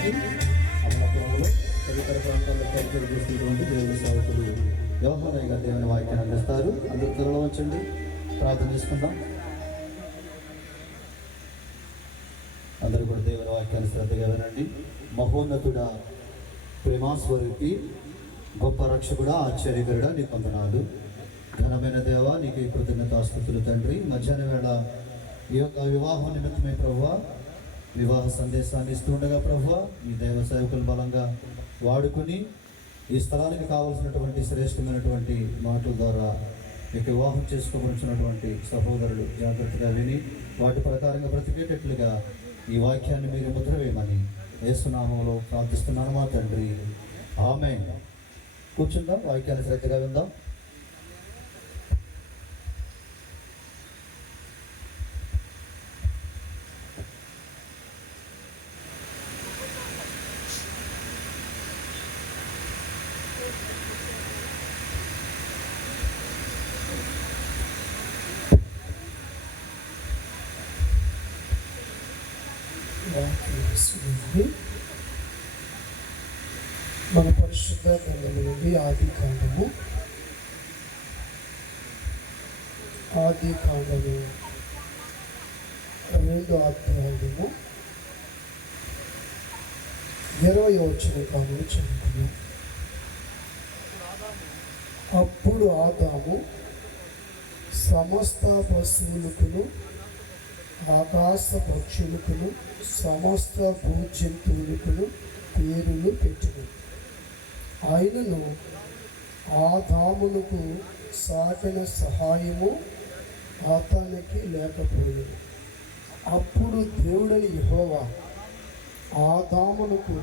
గారికి, అమలాపురంలో తదితర ప్రాంతాల్లో పరిచయం చేస్తున్నటువంటి దేవుని సేవకులు యోహానయ్య గారు దేవుని వాక్యాన్ని అందిస్తారు. అందరూ త్వరలో వచ్చండి, ప్రార్థన చేసుకుందాం. అందరూ కూడా దేవుని వాక్యాన్ని శ్రద్ధగా వినండి. మహోన్నతుడా, ప్రేమాస్వరూపి, గొప్ప రక్షకుడా, ఆశ్చర్యకరుడా, నీకు వందనాలు. ఘనమైన దేవ, నీకు కృతజ్ఞతాస్తుతులు తండ్రి. మధ్యాహ్న వేళ ఈ యొక్క వివాహం నిమిత్తమై ప్రభువా వివాహ సందేశాన్ని ఇస్తుండగా ప్రభువా మీ దైవ సేవకులు బలంగా వాడుకొని ఈ స్థలానికి కావలసినటువంటి శ్రేష్టమైనటువంటి మాటల ద్వారా మీకు వివాహం చేసుకోవలసినటువంటి సహోదరులు జాగ్రత్తగా విని వాటి ప్రకారంగా బ్రతికేటట్లుగా ఈ వాక్యాన్ని మీరు ముద్ర వేయమని యేసునామంలో ప్రార్థిస్తున్నాను మా తండ్రి, ఆమేన్. కూర్చుందాం, వాక్యాన్ని శ్రద్ధగా విందాం. మన పరిశుద్ధ గ్రంథం నుండి ఆది కాండము 2వ అధ్యాయము 20వ వచనం చదువుకున్నాం. అప్పుడు ఆదాము సమస్త పశువులకును ఆకాశ పక్షులకును సమస్త భూజంతువులకును పేరులు పెట్టెను. ఆయనను ఆదామునకు సాటిన సహాయము అతనికి లేకపోయింది. అప్పుడు దేవుడని యెహోవా ఆదామునకు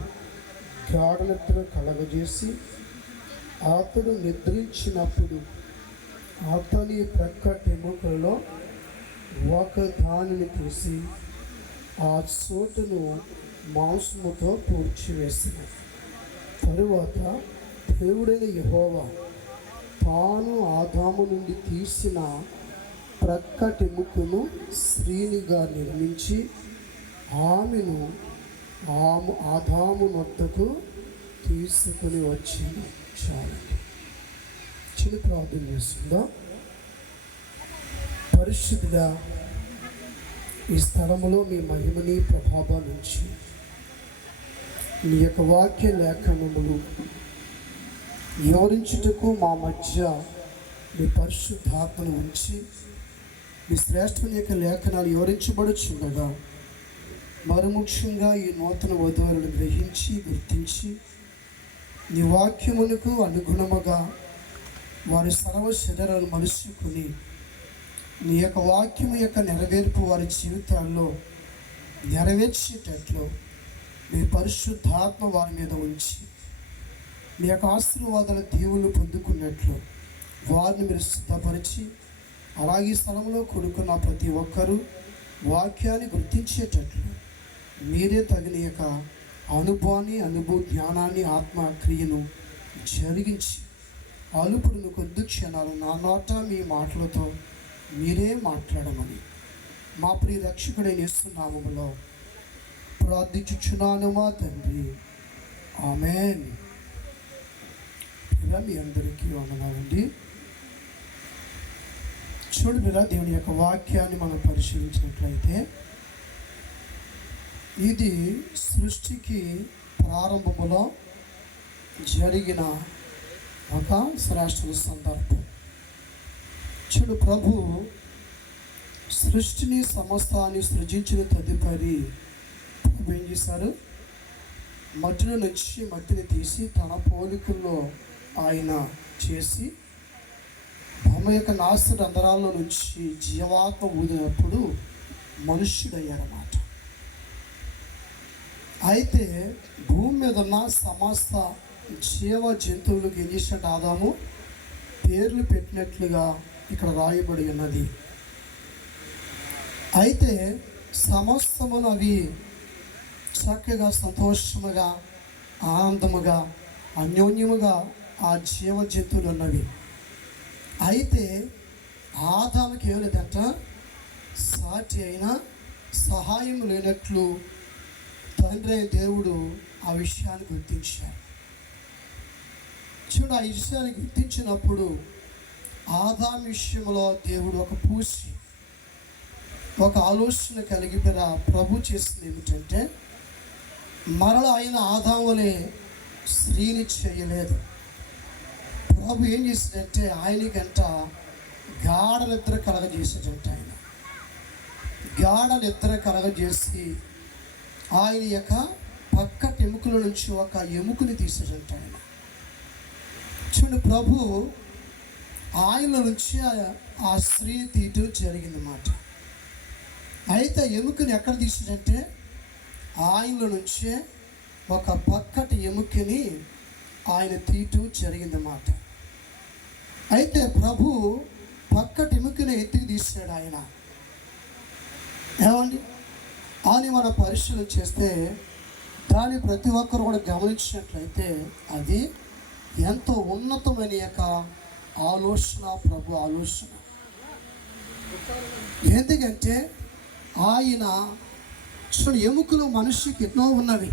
గాఢ నిద్ర కలగజేసి అతడు నిద్రించినప్పుడు అతని ప్రక్కటెముకలలో ఒక దానిని తీసి ఆ చోటును మాంసముతో పూడ్చివేసిన తరువాత దేవుడైన యెహోవా తాను ఆదాము నుండి తీసిన ప్రక్కటెముకను స్త్రీనిగా నిర్మించి ఆమెను ఆదాము వద్దకు తీసుకుని వచ్చింది. చాలు, చిన్న ప్రార్థన చేస్తుందా. పరిశుద్ధుడా, ఈ స్థలములో మీ మహిమని ప్రభావం నుంచి మీ యొక్క వాక్య లేఖనములు వివరించుటకు మా మధ్య మీ పరిశుద్ధాత్మను ఉంచి మీ శ్రేష్ఠమైన యొక్క లేఖనాలు వివరించబడుచుండగా మరి ముఖ్యంగా ఈ నూతన వధువులను గ్రహించి గుర్తించి నీ వాక్యమునకు అనుగుణముగా వారి సర్వ శరీరాలను మలుచుకుని నీ యొక్క వాక్యము యొక్క నెరవేర్పు వారి జీవితాల్లో నెరవేర్చేటట్లు మీ పరిశుద్ధాత్మ వారి మీద ఉంచి మీ యొక్క ఆశీర్వాదాల దీవులు పొందుకున్నట్లు వారిని మీరు సిద్ధపరిచి, అలాగే స్థలంలో కొడుకున్న ప్రతి ఒక్కరూ వాక్యాన్ని గుర్తించేటట్లు మీరే తగిన యొక్క అనుభవ జ్ఞానాన్ని ఆత్మక్రియను జరిగించి అలుపుడును కొద్ది క్షణాలు నా నోట మీ మాటలతో మీరే మాట్లాడమని మా ప్రియ రక్షకుడైన యేసు నామములో ప్రార్థించుచున్నాను మా తండ్రి, ఆమేన్. మీ అందరికీ వందనాలండి. చూడు బిడ్డ, దేవుని యొక్క వాక్యాన్ని మనం పరిశీలించినట్లయితే ఇది సృష్టికి ప్రారంభములో జరిగిన ఒక శ్రేష్ఠ సందర్భం. చూడు, ప్రభు సృష్టిని సమస్తాన్ని సృజించిన తదుపరి ప్రభు ఏం చేశారు? మట్టిలో నుంచి మట్టిని తీసి తన పోలికల్లో ఆయన చేసి బొమ్మ యొక్క నాస్తి రంధ్రాల్లో నుంచి జీవాత్మ ఊదినప్పుడు మనుష్యుడయ్యారన్నమాట. అయితే భూమి మీద ఉన్న సమస్త జీవ జంతువులకు ఏం చేసినట్టు ఆదాము పేర్లు పెట్టినట్లుగా ఇక్కడ రాయబడి ఉన్నది. అయితే సమస్తమును అవి చక్కగా సంతోషముగా ఆనందముగా అన్యోన్యముగా ఆ జీవ జంతువులు ఉన్నవి. అయితే ఆదాముకి ఏం లేదంట, సాటి అయిన సహాయం లేనట్లు తండ్రి అయిన దేవుడు ఆ విషయాన్ని గుర్తించాడు. చూడు, ఆ విషయాన్ని గుర్తించినప్పుడు ఆదాము విషయంలో దేవుడు ఒక ఆలోచన కలిగి ప్రభు చేసింది ఏమిటంటే, మరల ఆయన ఆదాములే స్త్రీని చేయలేదు. ప్రభు ఏం చేశాడంటే ఆయనకంట గాఢ నిద్ర కలగజేసాడంట. ఆయన గాఢ నిద్ర కలగజేసి ఆయన యొక్క పక్కటి ఎముకల నుంచి ఒక ఎముకని తీసాడంట. ఆయన చూడండి, ప్రభు ఆయన నుంచి ఆ స్త్రీ తీయటం జరిగిందన్నమాట. అయితే ఎముకని ఎక్కడ తీసాడంటే ఆయనలో నుంచే ఒక పక్కటి ఎముకని ఆయన తీయటం జరిగిందన్నమాట. అయితే ప్రభు పక్కటి ఎముకని ఎత్తికి తీసాడు ఆయన. ఏమండి, అని మనం పరిశీలన చేస్తే దాన్ని ప్రతి ఒక్కరు కూడా గమనించినట్లయితే అది ఎంతో ఉన్నతమైన యొక్క ఆలోచన, ప్రభు ఆలోచన. ఎందుకంటే ఆయన ఎముకలు మనిషికి ఎన్నో ఉన్నవి.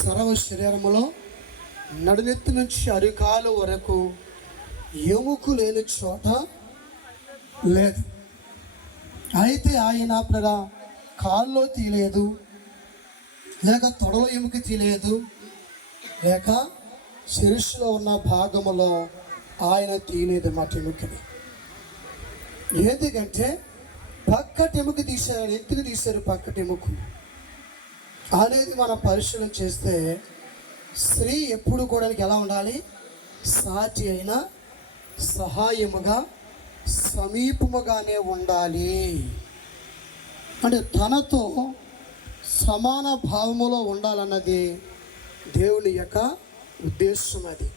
సర్వ శరీరములో నడునెత్తి నుంచి అరికాలు వరకు ఎముక లేని చోట లేదు. అయితే ఆయన కాల్లో తీయలేదు, లేక తొడలో ఎముక తీయలేదు, లేక శిరస్సులో ఉన్న భాగములో ఆయన తీయలేదు మాట ఎముకని. ఎందుకంటే పక్కటి ఎముక తీశారు. ఎందుకు తీశారు పక్కటి ఎముక అనేది మనం పరిశీలన చేస్తే, స్త్రీ ఎప్పుడు కూడా ఎలా ఉండాలి? సాటి అయిన సహాయముగా సమీపముగానే ఉండాలి. అంటే తనతో సమాన భావములో ఉండాలన్నది దేవుని యొక్క ఉద్దేశం. అది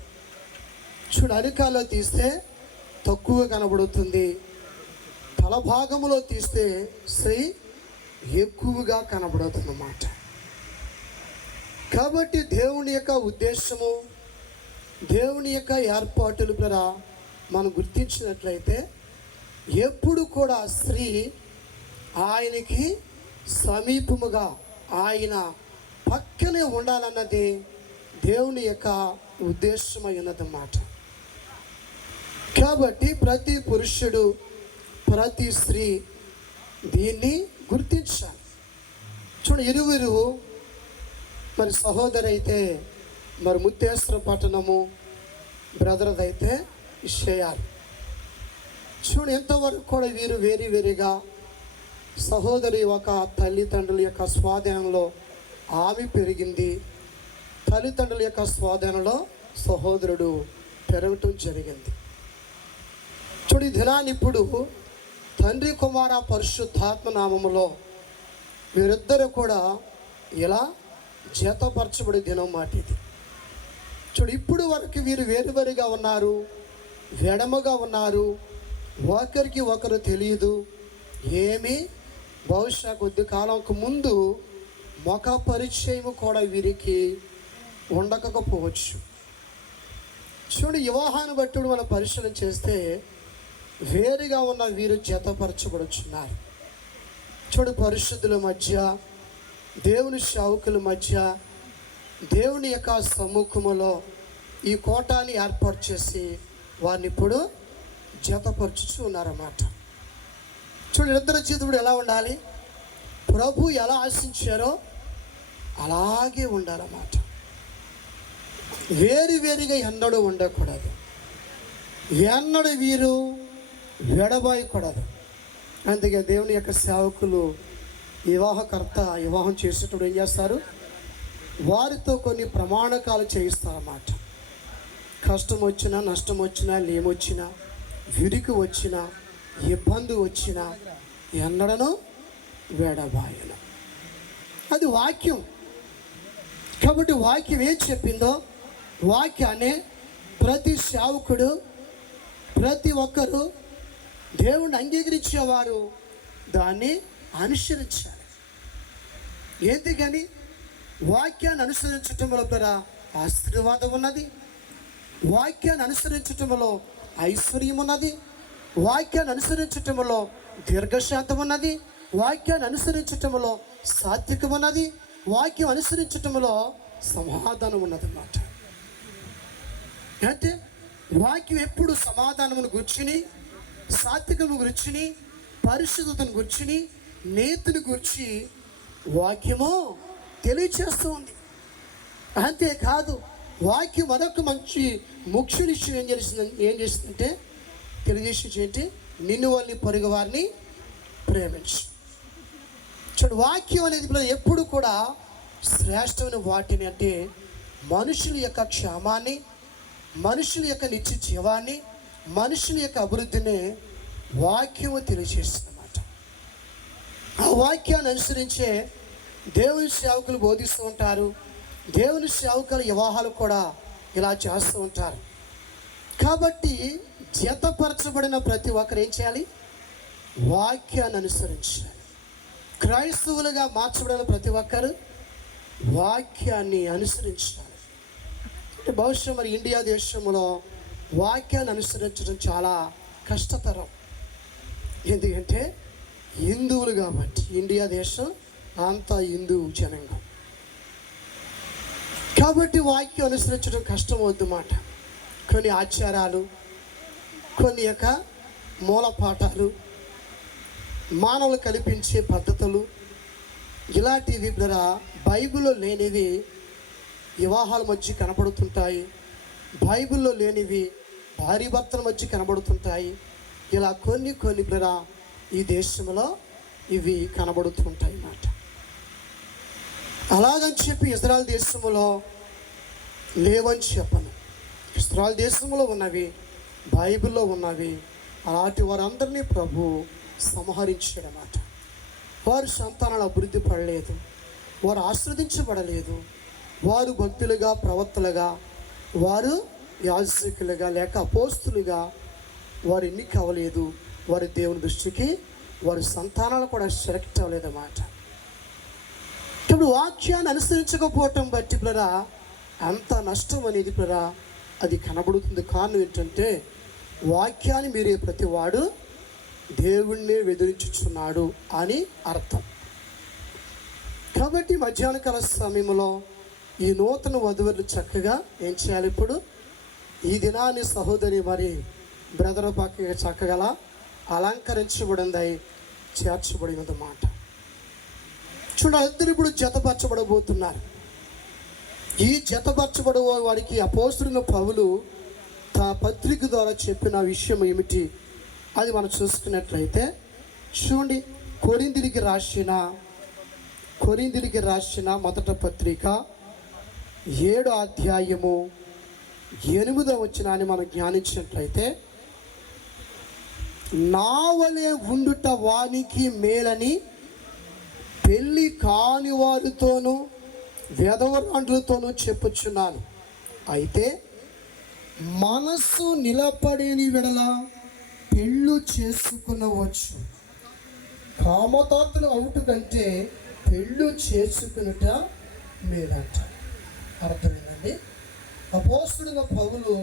చూడు, అరికాల్లో తీస్తే తక్కువ కనబడుతుంది, తల భాగములో తీస్తే స్త్రీ ఎక్కువగా కనబడుతుంది అన్నమాట. కాబట్టి దేవుని యొక్క ఉద్దేశము, దేవుని యొక్క ఏర్పాటులు ద్వారా మనం గుర్తించినట్లయితే ఎప్పుడు కూడా స్త్రీ ఆయనకి సమీపముగా, ఆయన పక్కనే ఉండాలన్నది దేవుని యొక్క ఉద్దేశమై ఉన్నదన్నమాట. కాబట్టి ప్రతి పురుషుడు, ప్రతి స్త్రీ దీన్ని గుర్తించాలి. చూడండి, ఇరువురు మరి సహోదరు అయితే మరి ముత్తేశ్వర పట్టణము, బ్రదర్ది అయితే ఇషయాలు. చూడండి, ఎంతవరకు కూడా వీరు వేరుగా సహోదరి ఒక తల్లిదండ్రుల యొక్క స్వాధీనంలో ఆమె పెరిగింది, తల్లిదండ్రుల యొక్క స్వాధీనంలో సహోదరుడు పెరగటం జరిగింది. చూడు, దినాన్ని ఇప్పుడు తండ్రి కుమార పరిశుద్ధాత్మ నామములో వీరిద్దరూ కూడా ఇలా జతపరచబడి దినం మాట ఇది. చూడు, ఇప్పుడు వరకు వీరు వేరువేరుగా ఉన్నారు, వెడముగా ఉన్నారు, ఒకరికి ఒకరు తెలియదు. ఏమి బహుశా కొద్ది కాలంకు ముందు ముఖ పరిచయం కూడా వీరికి ఉండకపోవచ్చు. చూడు, వివాహాన్ని బట్టి మనం పరిశీలన చేస్తే వేరుగా ఉన్న వీరు జతపరచబడుచున్నారు. చూడు, పరిశుద్ధుల మధ్య, దేవుని సేవకుల మధ్య, దేవుని యొక్క సమ్ముఖములో ఈ కోటాన్ని ఏర్పాటు చేసి వారిని ఇప్పుడు జతపరచుచు ఉన్నారన్నమాట. చూడు, ఇద్దరు జీవితం ఎలా ఉండాలి? ప్రభు ఎలా ఆశించారో అలాగే ఉండాలన్నమాట. వేరుగా ఎన్నడూ ఉండకూడదు, ఎన్నడూ వీరు విడబాయకూడదు. అందుకే దేవుని యొక్క సేవకులు, వివాహకర్త వివాహం చేసేటప్పుడు ఏం చేస్తారు? వారితో కొన్ని ప్రమాణకాలు చేయిస్తారన్నమాట. కష్టం వచ్చినా, నష్టం వచ్చినా, లేమొచ్చినా, విరికి వచ్చినా, ఇబ్బంది వచ్చినా ఎన్నడనో వేడబాయన. అది వాక్యం. కాబట్టి వాక్యం ఏం చెప్పిందో వాక్యాన్ని ప్రతి సేవకుడు, ప్రతి ఒక్కరూ దేవుణ్ణి అంగీకరించేవారు దాన్ని అనుసరించాలి. ఎందుకని? వాక్యాన్ని అనుసరించటంలో ద్వారా ఆశీర్వాదం ఉన్నది, వాక్యాన్ని అనుసరించటంలో ఐశ్వర్యం ఉన్నది, వాక్యాన్ని అనుసరించటంలో దీర్ఘశాంతం ఉన్నది, వాక్యాన్ని అనుసరించటంలో సాత్వికం ఉన్నది, వాక్యం అనుసరించటంలో సమాధానం ఉన్నదన్నమాట. అంటే వాక్యం ఎప్పుడు సమాధానమును గుర్చిని, సాత్వికము గుర్చిని, పరిశుద్ధతను గుర్చిని, నీతిని గుర్చి వాక్యము తెలియచేస్తూ ఉంది. అంతేకాదు వాక్యం మరొక మంచి ముఖ్య విషయం ఏం చేసిందంటే తెలియజేసి ఏంటి, నిన్ను వాళ్ళని పొరుగు వారిని ప్రేమించు. చూడు, వాక్యం అనేది ఎప్పుడు కూడా శ్రేష్టమైన వాటిని అంటే మనుషుల యొక్క క్షేమాన్ని, మనుషుల యొక్క నిత్య జీవాన్ని, మనుషుల యొక్క అభివృద్ధిని వాక్యము తెలియజేస్తుందన్నమాట. ఆ వాక్యాన్ని అనుసరించే దేవుని సేవకులు బోధిస్తూ ఉంటారు. దేవుని సేవకుల వివాహాలు కూడా ఇలా చేస్తూ ఉంటారు. కాబట్టి జతపరచబడిన ప్రతి ఒక్కరు ఏం చేయాలి? వాక్యాన్ని అనుసరించాలి. క్రైస్తవులుగా మార్చబడిన ప్రతి ఒక్కరు వాక్యాన్ని అనుసరించాలి. అంటే బహుశా మరి ఇండియా దేశంలో వాక్యాన్ని అనుసరించడం చాలా కష్టతరం. ఎందుకంటే హిందువులు కాబట్టి, ఇండియా దేశం అంతా హిందూ జనాంగం కాబట్టి వాక్యం అనుసరించడం కష్టం అవుతుందన్నమాట. కొన్ని ఆచారాలు, కొన్ని యొక్క మూలపాఠాలు, మానవులు కల్పించే పద్ధతులు, ఇలాంటివి బైబిల్లో లేనివి వివాహాల మధ్య కనబడుతుంటాయి. బైబిల్లో లేనివి భార్య భర్తల మధ్య కనబడుతుంటాయి. ఇలా కొన్ని ఈ దేశంలో ఇవి కనబడుతుంటాయి అన్నమాట. అలాగని చెప్పి ఇజ్రాయెల్ దేశంలో లేవని చెప్పను. ఇజ్రాయెల్ దేశంలో ఉన్నవి, బైబిల్లో ఉన్నవి. అలాంటి వారందరినీ ప్రభు సంహరించాడన్నమాట. వారు సంతానాలు అభివృద్ధి పడలేదు, వారు ఆస్వాదించబడలేదు, వారు భక్తులుగా, ప్రవక్తలుగా, వారు యాజకులుగా లేక అపోస్తులుగా వారు ఎన్నిక అవ్వలేదు. వారి దేవుని దృష్టికి వారి సంతానాలు కూడా సెలెక్ట్ అవ్వలేదన్నమాట. ఇప్పుడు వాక్యాన్ని అనుసరించకపోవటం బట్టి అంత నష్టం అనేది అది కనబడుతుంది. కారణం ఏంటంటే వాక్యాన్ని మీరే ప్రతి వాడు దేవుణ్ణి వెదిరించుచున్నాడు అని అర్థం. కాబట్టి మధ్యాహ్న కాల సమయంలో ఈ నూతన వధువులు చక్కగా ఏం చేయాలి? ఇప్పుడు ఈ దినాన్ని సహోదరి మరి బ్రదర్ పక్కగా చక్కగా అలంకరించబడింది, చేర్చబడినదన్నమాట. చూడండి, ఇద్దరు ఇప్పుడు జతపరచబడబోతున్నారు. ఈ జతపరచబడే వారికి అపోస్తలుడైన పౌలు తన పత్రిక ద్వారా చెప్పిన విషయం ఏమిటి అది మనం చూసుకున్నట్లయితే చూడండి, కొరింథీయులకు రాసిన మొదటి పత్రిక 7వ అధ్యాయము 8వ వచనాన్ని మనం ధ్యానించినట్లయితే, నా వలె ఉండుట వానికి మేలని పెళ్ళి కాని వారితోనూ వెధవరాండ్లతోనూ చెప్పుచున్నాను. అయితే మనస్సు నిలబడేని వెడల పెళ్ళు చేసుకునవచ్చు. కామతాతులు అవుట కంటే పెళ్ళు చేసుకునుట మేలంట. అర్థమైందండి? అపోస్తలుడైన పౌలు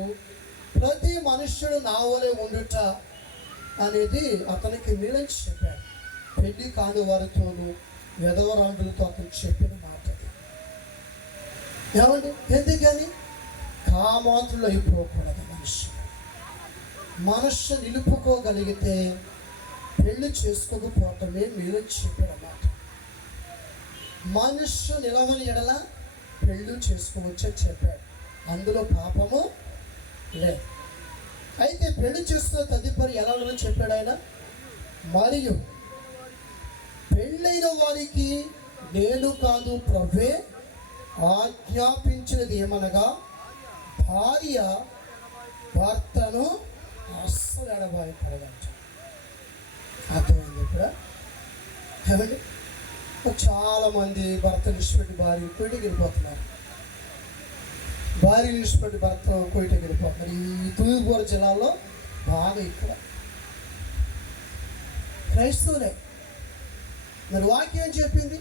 ప్రతి మనుష్యుడు నా వలె ఉండుట అనేది అతనికి మేలని చెప్పాడు. పెళ్ళి కాని వారితోనూ వెధవరాండ్రులతో అతను చెప్పిన మాట. ఏమండి? ఎందుకని? కామాతులు అయిపోకూడదు. మనస్సు నిలుపుకోగలిగితే పెళ్లి చేసుకోకపోవటమే మీరు చెప్పినమాట. మనస్సు నిలవని ఎడల పెళ్ళు చేసుకోవచ్చని చెప్పాడు. అందులో పాపము లేదు. అయితే పెళ్లి చేసుకున్న తదుపరి ఎలా చెప్పాడు ఆయన? మరియు పెళ్ళైన వారికి నేను కాదు ప్రభువే ఆజ్ఞాపించినది ఏమనగా భార్య భర్తను అస్సలు ఎడబాయపడదంట. అర్థమైంది? ఇప్పుడు ఏమండి, చాలామంది భర్తను ఇష్టపెట్టి భార్య కోయిటకి వెళ్ళిపోతున్నారు, భార్యను ఇష్టపెట్టి భర్త కోయిటకి వెళ్ళిపోతున్నారు. ఈ తూర్పుగోదావరి జిల్లాలో బాగా ఇక్కడ క్రైస్తవులే. మరి వాక్యం ఏం చెప్పింది?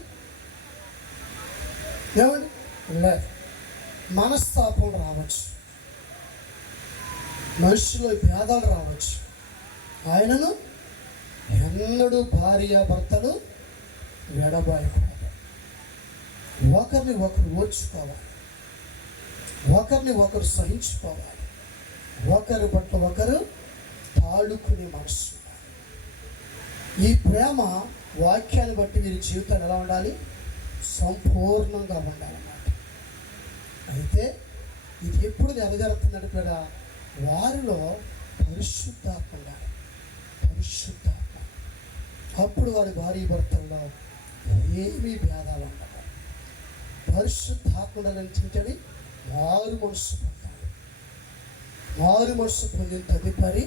ఏమండి? లేదు, మనస్తాపం రావచ్చు, మనుషులో భేదాలు రావచ్చు. ఆయనను ఎన్నడూ భార్య భర్తలు ఎడబాయకూడదు. ఒకరిని ఒకరు ఓర్చుకోవాలి, ఒకరిని ఒకరు సహించుకోవాలి, ఒకరి పట్ల ఒకరు తాడుకునే మనసు. ఈ ప్రేమ వాక్యాన్ని బట్టి మీరు జీవితాన్ని ఎలా ఉండాలి? సంపూర్ణంగా ఉండాలన్నమాట. అయితే ఇది ఎప్పుడు నెరవేరుతుందంటే కూడా వారిలో పరిశుద్ధాత్మ ఉండాలి. పరిశుద్ధాత్మ అప్పుడు వారి భార్య భర్తల్లో ఏమీ భేదాలు ఉండవు. పరిశుద్ధాత్మ ఉండాలని మారు మనసు పొందాలి. మారు మనసు పొందిన తదుపరి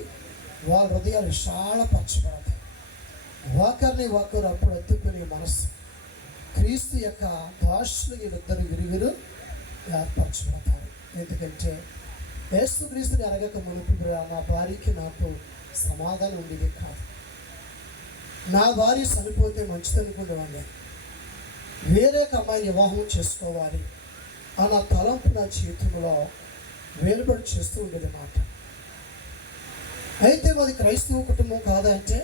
వాళ్ళ హృదయాలు విశాలపరచబడతాయి. ఒకరిని ఒకరు అప్పుడు ఎత్తుకునే మనసు క్రీస్తు యొక్క భాషలు వీళ్ళిద్దరు విరుగురు ఏర్పరచబడతారు. ఎందుకంటే యేసుక్రీస్తుని అడగక మునుపు నా భార్యకి నాకు సమాధానం ఉండేది కాదు. నా భార్య చనిపోతే మంచిదనుకునేవాడిని, వేరే ఒక అమ్మాయిని వివాహం చేసుకోవాలి అన్న తలంపు నా జీవితంలో వేలుబడి చేస్తూ ఉండేది మాట. అయితే మాది క్రైస్తవ కుటుంబం కాదంటే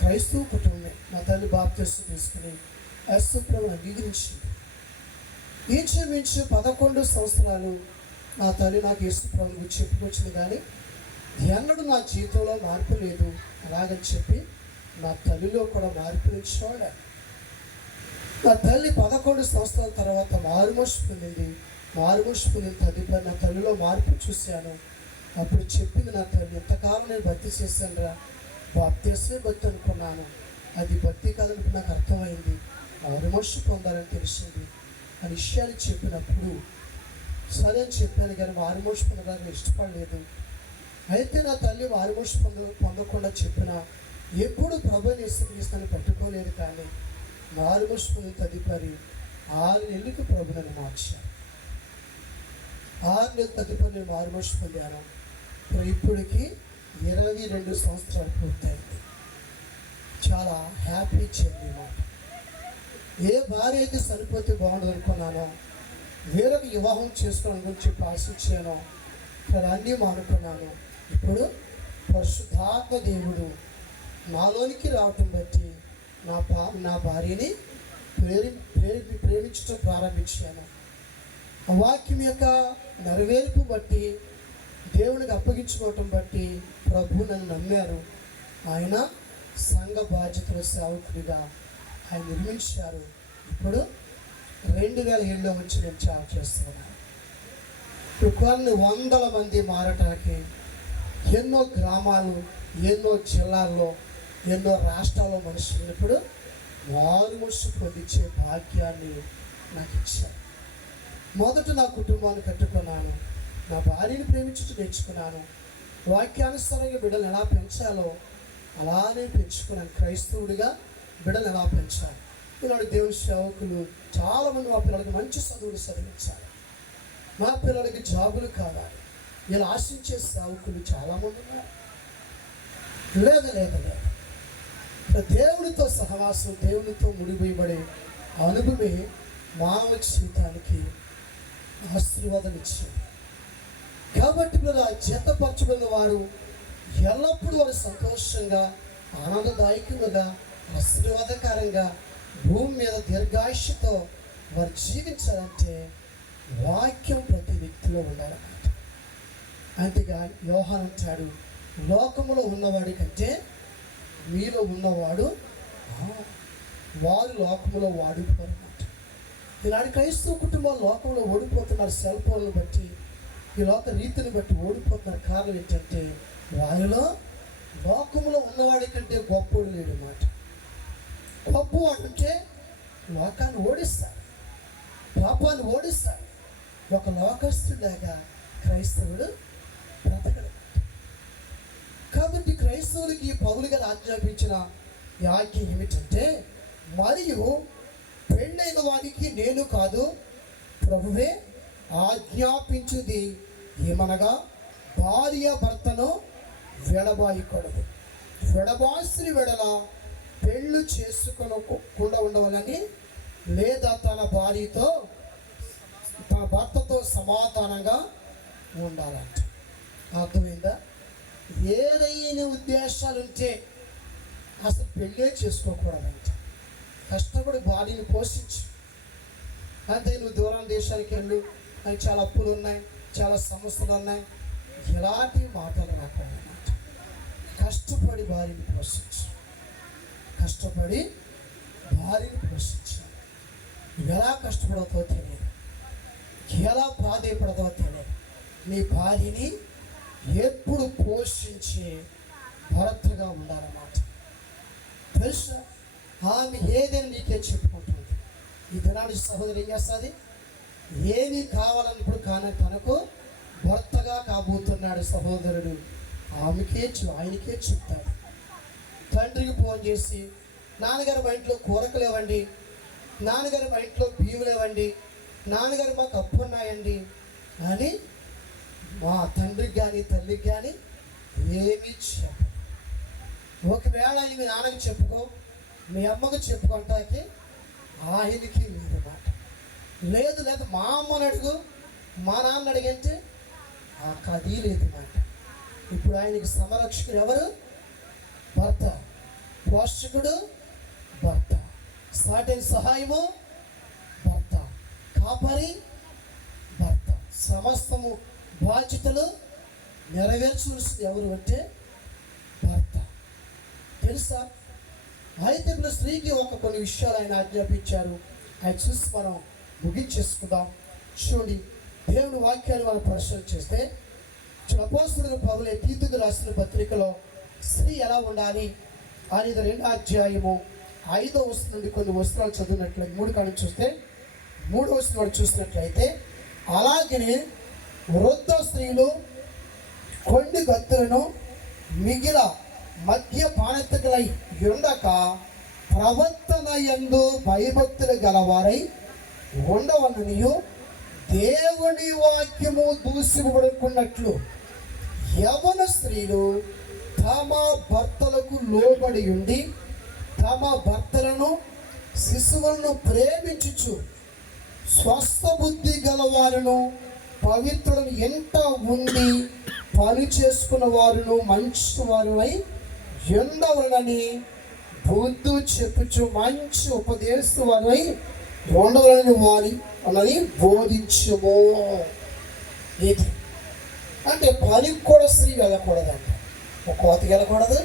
క్రైస్తవ కుటుంబమే. మా తల్లి బాప్తిస్మం తీసుకుని యేసు ప్రభువుని అంగీకరించింది. ఇంచుమించు 11 సంవత్సరాలు నా తల్లి నాకు యేసు ప్రభువుని గురించి చెప్పుకొచ్చింది, కానీ ఎన్నడూ నా జీవితంలో మార్పు లేదు. అలాగని చెప్పి నా తల్లిలో కూడా మార్పు చూడాలి. నా తల్లి 11 సంవత్సరాల తర్వాత మారుమోసు పొందింది. మారుమోసు పొందిన తదుపరి నా తల్లిలో మార్పు చూశాను. అప్పుడు చెప్పింది నా తల్లి, ఎంతకాలం నేను భక్తి చేశాను రా, బాప్తిస్మే భక్తి అనుకున్నాను, అది భక్తి కాదని నాకు అర్థమైంది, మారుమోసు పొందాలని తెలిసింది ఆ విషయాన్ని చెప్పినప్పుడు సరే అని చెప్పాను, కానీ మారుమోసు పొందడానికి ఇష్టపడలేదు. అయితే నా తల్లి మారుమోసు పొందకుండా చెప్పిన ఎప్పుడు ప్రభుని యేసుక్రీస్తుని పట్టుకోలేదు. కానీ మారుమోసు పొందిన తదుపరి 6 నెలలకు ప్రభు నన్ను మార్చాను. 6 నెలల తదుపరి నేను మారుమోసు పొందాను. ఇప్పటికి 22 సంవత్సరాలు పూర్తయింది. చాలా హ్యాపీ చెంది మాట. ఏ భార్య అయితే సరిపోతే బాగుండదు అనుకున్నానో, వేరొక వివాహం చేసుకోవడం గురించి చెప్పి ఆశించానో, ఇక్కడ అన్నీ మానుకున్నాను. ఇప్పుడు పరిశుద్ధాత్మ దేవుడు నాలోనికి రావటం బట్టి నా భార్యని ప్రేమించడం ప్రారంభించాను. ఆ వాక్యం యొక్క నెరవేర్పు బట్టి, దేవునికి అప్పగించుకోవటం బట్టి ప్రభు నన్ను నమ్మారు. ఆయన సంఘ బాధ్యతల సేవకుడిగా ఆయన నిర్మించారు. ఇప్పుడు 2007లో వచ్చి నేను సేవ చేస్తున్నాను. ఇప్పుడు కొన్ని వందల మంది మారటానికి ఎన్నో గ్రామాలు, ఎన్నో జిల్లాల్లో, ఎన్నో రాష్ట్రాల్లో మనుషులు ఇప్పుడు మారుమనసు పొందించే భాగ్యాన్ని నాకు ఇచ్చారు. మొదట నా కుటుంబాన్ని కట్టుకున్నాను, నా భార్యని ప్రేమించుటూ నేర్చుకున్నాను. వాక్యానుసారంగా బిడ్డలు ఎలా పెంచాలో అలానే పెంచుకున్నాను. క్రైస్తవుడిగా బిడ్డలు ఎలా పెంచాలి. ఈనాడు దేవుని సేవకులు చాలామంది మా పిల్లలకి మంచి చదువులు చదివించాలి, మా పిల్లలకి జాబులు కావాలి, ఇలా ఆశించే సేవకులు చాలామంది ఉన్నారు. లేదు లేదు లేదు, దేవునితో సహవాసం, దేవునితో ముడివేయబడే అనుభవమే మానవ జీవితానికి ఆశీర్వాదం ఇచ్చింది. కాబట్టి మీరు ఆ జతపరచబడిన వారు ఎల్లప్పుడూ వారు సంతోషంగా, ఆనందదాయకంగా, ఆశీర్వాదకరంగా భూమి మీద దీర్ఘాయుష్తో వారు జీవించాలంటే వాక్యం ప్రతి వ్యక్తిలో ఉండాలన్నమాట. అంతేగా యోహాను అంటాడు, లోకములో ఉన్నవాడి కంటే మీలో ఉన్నవాడు వారు లోకములో వాడిపోరన్నమాట. ఈనాడు క్రైస్తవ కుటుంబాలు లోకంలో ఓడిపోతున్నారు. సెల్ ఫోన్లు బట్టి, ఈ లోక రీతిని బట్టి ఓడిపోతున్నారు. కారణం ఏంటంటే వారిలో లోకంలో ఉన్నవాడి కంటే గొప్పవాడు లేడు అన్నమాట. గొప్పవాడు అంటే లోకాన్ని ఓడిస్తారు, పాపాన్ని ఓడిస్తారు. ఒక లోకస్తులాగా క్రైస్తవుడు బ్రతకడు. కాబట్టి క్రైస్తవులకి పౌలు గారు ఆజ్ఞాపించిన ఆజ్ఞ ఏమిటంటే, మరియు పెళ్ళైన వారికి నేను కాదు ప్రభువే ఆజ్ఞాపించుది ఏమనగా, భార్య భర్తను విడబాయకూడదు, విడబాసిన వెడల పెళ్ళు చేసుకోకుండా ఉండవాలని, లేదా తన భార్యతో తన భర్తతో సమాధానంగా ఉండాలంట. అర్థమైందా? ఏదైనా ఉద్దేశాలుంటే అసలు పెళ్ళే చేసుకోకూడదంట. కష్టపడి భార్యను పోషించు, అంతే నువ్వు దూరం దేశానికి వెళ్ళు, నాకు చాలా అప్పులు ఉన్నాయి, చాలా సమస్యలు ఉన్నాయి, ఎలాంటి మాటలు రాకుండా కష్టపడి భార్యని పోషించు, కష్టపడి భార్యని పోషించు. ఎలా కష్టపడతావో తెలియదు, ఎలా ప్రాధాన్యపడతావో తెలియదు. నీ భార్యని ఎప్పుడు పోషించే భర్తగా ఉండాలన్నమాట. తెలుసా, ఆమె ఏదైనా నీకే చెప్పుకుంటుంది. ఈ దినాన్ని సహోదరి ఏం చేస్తుంది, ఏమి కావాలని ఇప్పుడు కానీ తనకు భర్తగా కాబోతున్నాడు సహోదరుడు, ఆయనకే చెప్తాడు. తండ్రికి ఫోన్ చేసి, నాన్నగారు మా ఇంట్లో కూరకలు ఇవ్వండి, నాన్నగారు మా ఇంట్లో బియ్యులు ఇవ్వండి, నాన్నగారు మాకు అప్పు ఉన్నాయండి అని మా తండ్రికి కానీ తల్లికి కానీ ఏమీ చెప్పు. ఒకవేళ ఆయన మీ నాన్నకి చెప్పుకో, మీ అమ్మకు చెప్పుకుంటాకి ఆయనకి మీరు మాట లేదు. లేదు మా అమ్మని అడుగు, మా నాన్న అడిగంటే అది లేదు మాట. ఇప్పుడు ఆయనకి సంరక్షకుడు ఎవరు? భర్త. పోషకుడు భర్త. సాటిన సహాయము భర్త. కాపరి భర్త. సమస్తము బాధ్యతలు నెరవేర్చవలసింది ఎవరు అంటే భర్త. తెలుసా? అయితే ఇప్పుడు స్త్రీకి కొన్ని విషయాలు ఆయన ఆజ్ఞాపించారు. ఆయన చూసి మనం ముగించేసుకుందాం. చూడండి, దేవుని వాక్యాన్ని మనం పరిశీలన చేస్తే అపోస్తలుడైన పౌలు తీతుకు రాసిన పత్రికలో స్త్రీ ఎలా ఉండాలి అనేది 2వ అధ్యాయము 5వ వచనం నుండి కొన్ని వస్త్రాలు చదివినట్లయితే 3 కాలం చూస్తే 3వ వచనం చూసినట్లయితే, అలాగనే వృద్ధ స్త్రీలు కొండి గత్తులను మిగిల మధ్య పానెత్తగలై ఉండక ప్రవర్తన యందు భయభక్తులు గలవారై ఉండవలనియు దేవుని వాక్యము దూషింపబడుకున్నట్లు యవన స్త్రీలు తమ భర్తలకు లోబడి ఉండి తమ భర్తలను శిశువులను ప్రేమించుచు స్వస్థ బుద్ధి గలవారును పవిత్రులను ఎంట ఉండి పని చేసుకున్న వారును మంచి వారునై ఉండవలనని బుద్ధు చెప్పుచు మంచి ఉపదేశం వారై ఉండవలని వారి అన్నది బోధించము. ఇది అంటే పనికి కూడా స్త్రీ వెళ్ళకూడదంట. ఒక కోతకి వెళ్ళకూడదు,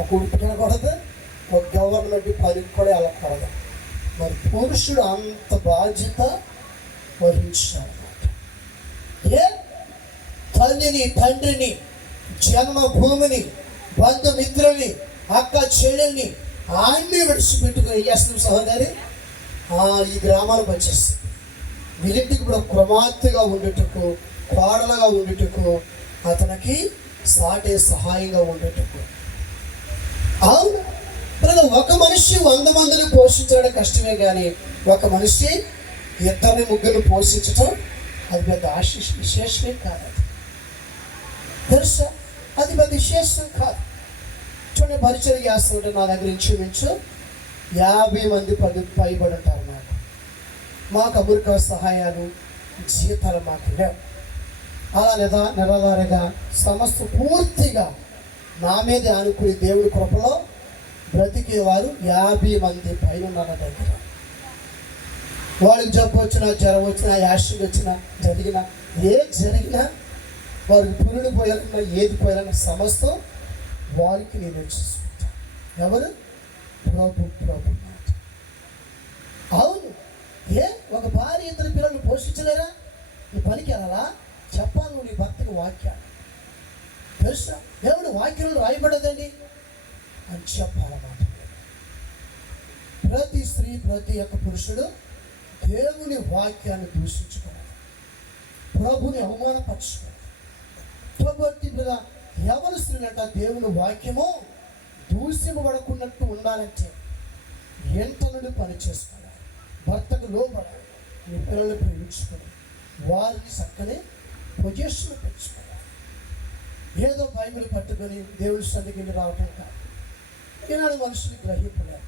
ఒక ఉడిపికి వెళ్ళకూడదు, ఒక గవర్నమెంట్ పనికి కూడా వెళ్ళకూడదు. మరి పురుషుడు అంత బాధ్యత వహించాలన్నమాట. తల్లిని, తండ్రిని, జన్మభూమిని, బంధుమిత్రుల్ని, అక్క చెల్లెల్ని అన్నీ విడిచిపెట్టుకుని చేస్తున్నాం సహోదరి. ఈ గ్రామాలకు వచ్చేస్తుంది. వీరింటికి కూడా కుమార్తెగా ఉండుటకు, కోడలుగా ఉండుటకు, అతనికి సాటే సహాయంగా ఉండుటకు. అవును, ఒక మనిషి 100 మందిని పోషించడం కష్టమే, కానీ ఒక మనిషి 2 ముగ్గురు పోషించడం అది పెద్ద విశేషమే కాదు. తెలుసా, అది పెద్ద విశేషం కాదు. చూడండి, పరిచయం చేస్తుంటే నా దగ్గర ఇంచుమించు 50 మంది పైబడి ఉంటారు. మాకు అమెరికా సహాయాలు, జీతాలు మాకు లేవు. అలా నిరాధారగా సమస్త పూర్తిగా నా మీదే అనుకుని దేవుడి కృపలో బ్రతికేవారు 50 మంది పైన ఉన్న దగ్గర. వాళ్ళకి జబ్బు వచ్చినా, జ్వరం వచ్చినా, యాక్సిడెంట్ వచ్చినా, జరిగినా వారికి పురుడు పోయాలన్నా, ఏది పోయాలన్నా సమస్తం వారికి నేను చూసుకుంటాను. ఎవరు? ప్రభు. అవును, ఒక భార్య 2 పిల్లలు పోషించలేరా? నీ పనికి వెళ్ళాలా? చెప్పాలి నువ్వు నీ భర్తకు వాక్యాలు. తెలుసా, దేవుడు వాక్యంలో రాయబడదండి అని చెప్పాలన్నమాట. ప్రతి స్త్రీ, ప్రతి ఒక్క పురుషుడు దేవుని వాక్యాన్ని దూషించుకోవాలి, ప్రభుని అవమానపరచుకోవాలి. కాబట్టి ఎవరు స్త్రీలంట దేవుని వాక్యము దూషింపబడకున్నట్టు ఉండాలంటే ఎంత నుండి పని చేసుకోవాలి, భర్తకు లోబడాలి, నీ పిల్లల్ని ప్రేమించుకోవాలి, వారిని చక్కని పొజిషన్ పెంచుకోవాలి. ఏదో బైబిల్ పట్టుకొని దేవుడి సన్నిధికి వెళ్ళి రావటం కాదు. ఈనాడు మనుషులు గ్రహింపలేరు,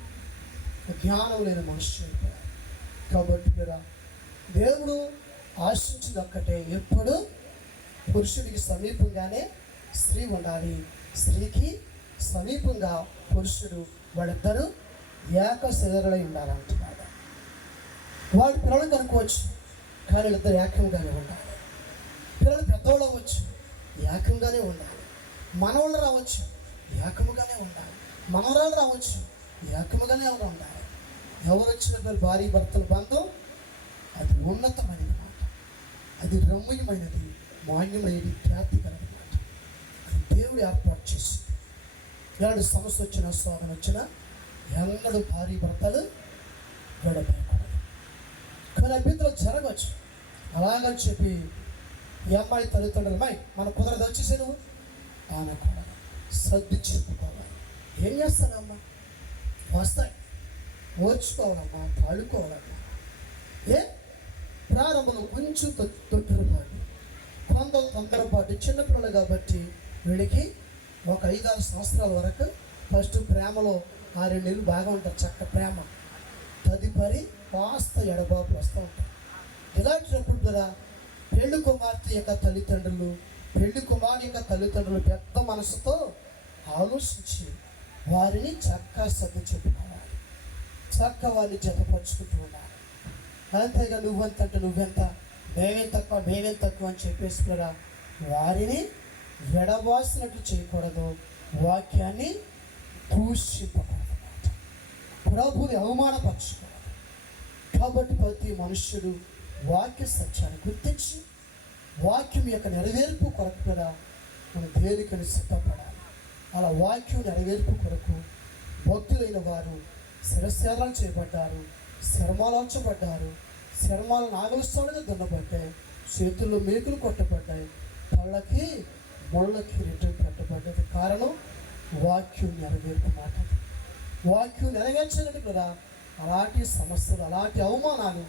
జ్ఞానం లేని మనుషులు అయిపోయారు. కాబట్టి దేవుడు ఆశించింది ఒక్కటే, ఎప్పుడు పురుషుడికి సమీపంగానే స్త్రీ ఉండాలి, స్త్రీకి సమీపంగా పురుషుడు, వాళ్ళిద్దరూ ఏక శరీరులై ఉండాలంటున్నాడు. వాడి పిల్లలు కనుక్కోవచ్చు, కానీ వీళ్ళిద్దరు ఏకంగానే ఉండాలి. పిల్లలు పెద్దవాళ్ళు అవ్వచ్చు, ఏకంగానే ఉండాలి. మనవాళ్ళు రావచ్చు, ఏకముగానే ఉండాలి. మనవరాలు రావచ్చు, ఏకముగానే ఉండాలి. ఎవరు వచ్చిన భార్య భర్తల బంధం అది ఉన్నతమైనది మాట, అది రమ్యమైనది, మాన్యమైనది, ఖ్యాతికరమైన మాట. అది దేవుడు ఏర్పాటు చేసి ఎలాంటి సమస్య వచ్చినా శోధన వచ్చినా ఎన్నడూ భార్య భర్తలు గొడవపడకూడదు. కానీ అభ్యంతరం జరగవచ్చు. అలాగని చెప్పి ఈ అమ్మాయి తల్లిదండ్రులు, అమ్మాయి మన కుదరదు వచ్చేసి నువ్వు అనకూడదు, సర్ది చెప్పుకోవాలి. ఏం చేస్తానమ్మా, వస్తాయి, ఓర్చుకోవాలమ్మా, తాడుకోవాలమ్మా. ప్రారంభంలో కొంచెం తొట్టుపాటు, తొందరపాటు, చిన్నపిల్లలు కాబట్టి వీడికి ఒక 5-6 సంవత్సరాల వరకు ఫస్ట్ ప్రేమలో 6 నెలలు బాగా ఉంటారు, చక్క ప్రేమ. తదుపరి కాస్త ఎడబాపులు వస్తూ ఉంటాయి. ఇలాంటినప్పుడు కూడా పెళ్లి కుమార్తె యొక్క తల్లిదండ్రులు, పెళ్లి కుమారుని యొక్క తల్లిదండ్రులు పెద్ద మనసుతో ఆలోచించి వారిని చక్కగా సర్ది చెప్పుకోవాలి, చక్కగా వారిని జతపరుచుకుంటూ ఉండాలి. అంతేగా నువ్వెంత అంటే నువ్వెంత, మేమేం తక్కువ అని చెప్పేసి కూడా వారిని ఎడబాసినట్లు చేయకూడదు, వాక్యాన్ని దూషింపకూడదు, ప్రభుని అవమానపరచకూడదు. కాబట్టి ప్రతి మనుష్యుడు వాక్య సత్యాన్ని గుర్తించి వాక్యం యొక్క నెరవేర్పు కొరకు కూడా మనం దేనికని సిద్ధపడాలి. అలా వాక్యం నెరవేర్పు కొరకు భక్తులైన వారు శిరస్సేదనం చేయబడ్డారు, శర్మాలోంచబడ్డారు, శర్మాలు నాగలుస్తాడుగా దున్నబడ్డాయి, చేతుల్లో మేకులు కొట్టబడ్డాయి, కళ్ళకి ముళ్ళ కిరీటం పెట్టబడ్డది. కారణం వాక్యం నెరవేర్పు మాట. వాక్యం నెరవేర్చినట్టు కదా అలాంటి సమస్యలు, అలాంటి అవమానాలు,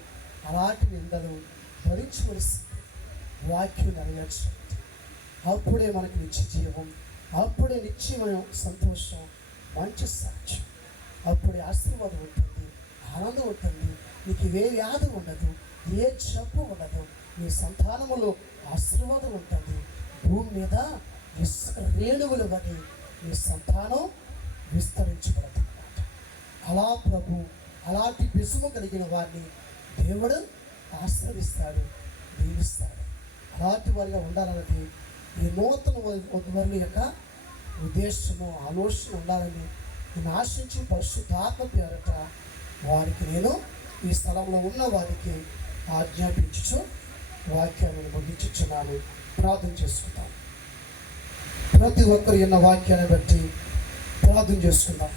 అలాంటి నిందలు భరించవలసి వాక్యం నెరవేర్చండి. అప్పుడే మనకి నిత్య జీవం, అప్పుడే నిత్యమైన సంతోషం, మంచి సాక్ష్యం, అప్పుడే ఆశీర్వాదం ఉంటుంది, ఆనందం ఉంటుంది. నీకు ఏ వ్యాధి ఉండదు, ఏ జబ్బు ఉండదు, నీ సంతానములో ఆశీర్వాదం ఉంటుంది. భూమి మీద ఇసుక రేణువులు వని నీ సంతానం విస్తరించబడుతుంది. అలా ప్రభు అలాంటి విసుము కలిగిన వారిని దేవుడు ఆశీర్వదిస్తాడు, దీవిస్తాడు. అలాంటి వారిగా ఉండాలన్నది ఈ నూతన వారి యొక్క ఉద్దేశము, ఆలోచన ఉండాలని నేను ఆశించి పరిశుద్ధాత్మ పేరట వారికి నేను ఈ స్థలంలో ఉన్న వారికి ఆజ్ఞాపించు వాక్యాలను ముగించుచున్నాను. ప్రార్థన చేసుకుందాం. ప్రతి ఒక్కరు ఉన్న వాక్యాన్ని బట్టి ప్రార్థన చేసుకుందాం.